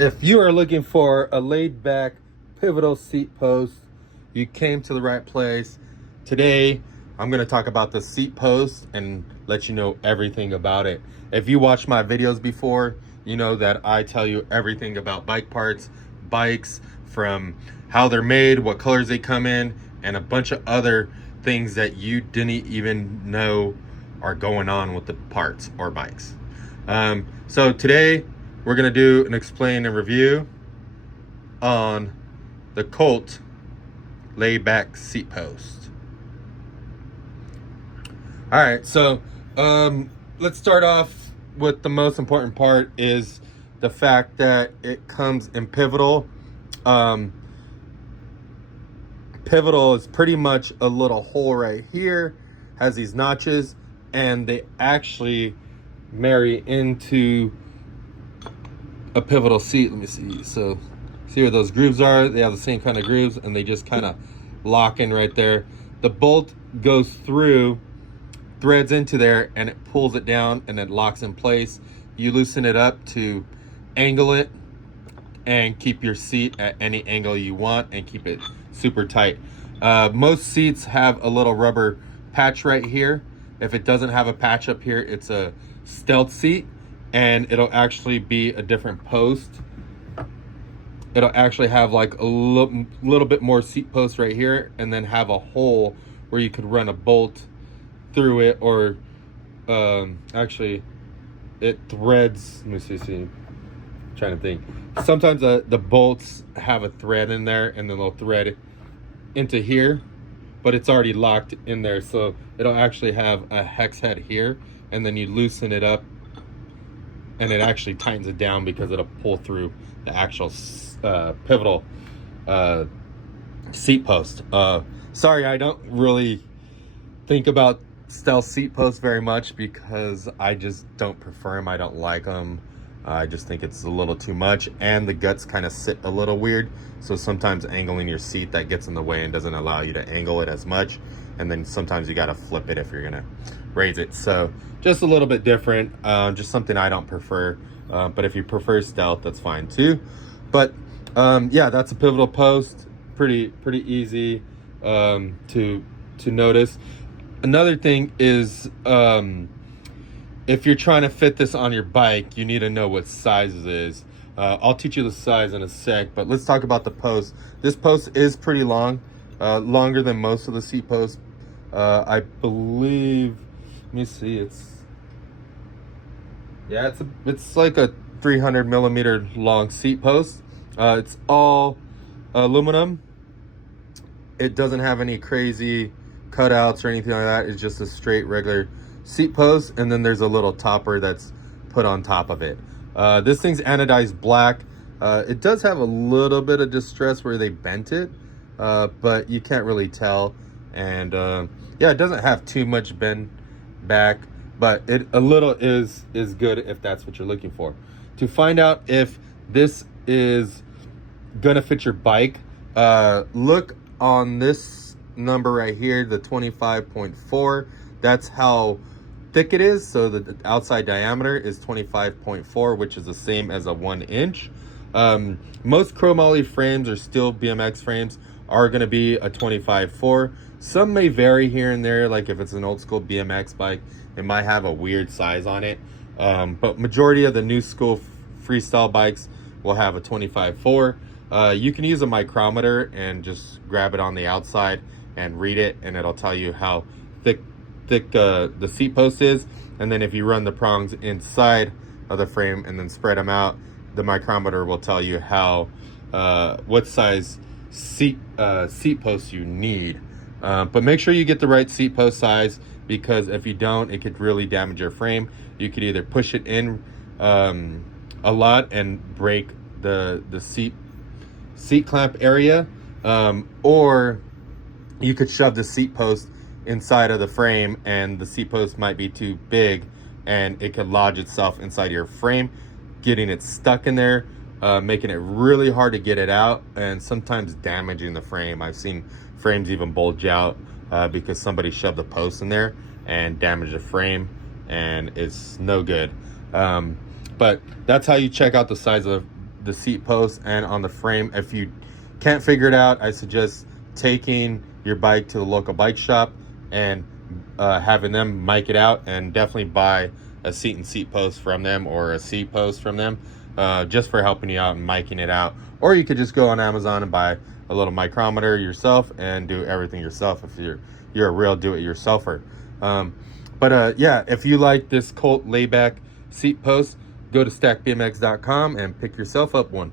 If you are looking for a laid back pivotal seat post, you came to the right place. Today, I'm going to talk about the seat post and let you know everything about it. If you watched my videos before, you know that I tell you everything about bike parts, bikes, from how they're made, what colors they come in, and a bunch of other things that you didn't even know are going on with the parts or bikes. So today, we're going to do an explain and review on the Cult Layback seat post. All right, so let's start off with the most important part is the fact that it comes in pivotal. Pivotal is pretty much a little hole right here, has these notches, and they actually marry into a pivotal seat. Let me see. So see where those grooves are? They have the same kind of grooves, and they just kind of lock in right there. The bolt goes through, threads into there, and it pulls it down, and it locks in place. You loosen it up to angle it and keep your seat at any angle you want and keep it super tight. Most seats have a little rubber patch right here. If it doesn't have a patch up here, it's a stealth seat, and it'll actually be a different post. It'll actually have like a little bit more seat post right here, and then have a hole where you could run a bolt through it, or actually it threads. Let me see. I'm trying to think. Sometimes the bolts have a thread in there, and then they'll thread into here, but it's already locked in there, so it'll actually have a hex head here, and then you loosen it up and it actually tightens it down because it'll pull through the actual pivotal seat post. Sorry, I don't really think about stealth seat posts very much because I just don't prefer them. I don't like them. I just think it's a little too much, and the guts kind of sit a little weird, so sometimes angling your seat, that gets in the way and doesn't allow you to angle it as much, and then sometimes you got to flip it if you're gonna raise it. So just a little bit different, just something I don't prefer, but if you prefer stealth, that's fine too. But yeah, that's a pivotal post. Pretty easy to notice. Another thing is, if you're trying to fit this on your bike, you need to know what size it is. I'll teach you the size in a sec, but let's talk about the post. This post is pretty long, longer than most of the seat posts. I believe, let me see, it's like a 300 millimeter long seat post. It's all aluminum. It doesn't have any crazy cutouts or anything like that. It's just a straight regular seat post, and then there's a little topper that's put on top of it. This thing's anodized black. It does have a little bit of distress where they bent it, but you can't really tell. And yeah, it doesn't have too much bend back, but a little is good if that's what you're looking for. To find out if this is gonna fit your bike, look on this number right here, the 25.4. That's how thick it is. So the outside diameter is 25.4, which is the same as a 1 inch. Most chromoly frames or steel BMX frames are going to be a 25.4. Some may vary here and there, like if it's an old school BMX bike, it might have a weird size on it. But majority of the new school freestyle bikes will have a 25.4. You can use a micrometer and just grab it on the outside and read it, and it'll tell you how thick the seat post is. And then if you run the prongs inside of the frame and then spread them out, the micrometer will tell you how what size seat post you need. But make sure you get the right seat post size, because if you don't, it could really damage your frame. You could either push it in a lot and break the seat clamp area, or you could shove the seat post inside of the frame, and the seat post might be too big and it could lodge itself inside your frame, getting it stuck in there, making it really hard to get it out, and sometimes damaging the frame. I've seen frames even bulge out because somebody shoved a post in there and damaged the frame, and it's no good. But that's how you check out the size of the seat post and on the frame. If you can't figure it out, I suggest taking your bike to the local bike shop and having them mic it out, and definitely buy a seat and seat post from them, or a seat post from them, just for helping you out and miking it out. Or you could just go on Amazon and buy a little micrometer yourself and do everything yourself if you're a real do-it-yourselfer. Yeah, if you like this Cult Layback seat post, go to stackbmx.com and pick yourself up one.